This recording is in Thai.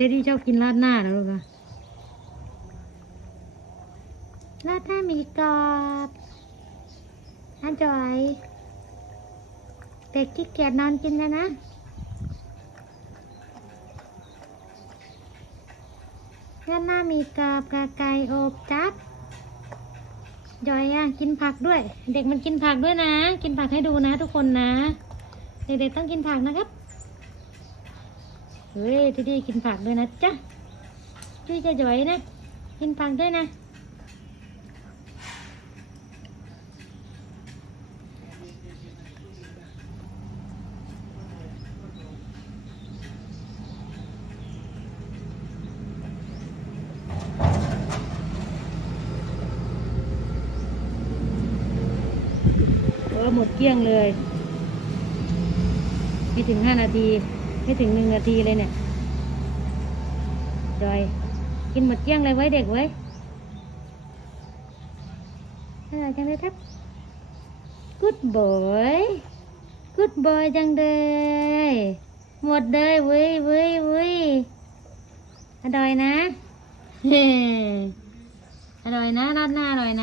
เท็ดดี้ชอบกินราดหน้านะลูกอะราดหน้ามีกรอบอาจอยเด็กขี้เกียจนอนกินแล้วนะราดหน้ามีกรอบกาไก่อบจับจอยอะกินผักด้วย เด็กมันกินผักด้วยนะ กินผักให้ดูนะ ทุกคนนะ เด็กๆต้องกินผักนะครับ เฮ้ยที่ดีกินผักด้วยนะจ๊ะพี่จะจ่อยนะ กินผักด้วยนะ โอ้หมดเกลี้ยงเลย ไม่ถึงห้านาที ไม่ถึงหนึ่งนาทีเลยเนี่ยจอยกินหมดเกลี้ยงเลยไว้เด็กไว้อะไรจังเลยครับ good boy good boy จังเลยหมดเลยเว้ยเว้ยเว้ยอร่อยนะเฮ้อร่อยนะราดหน้าอร่อยนะ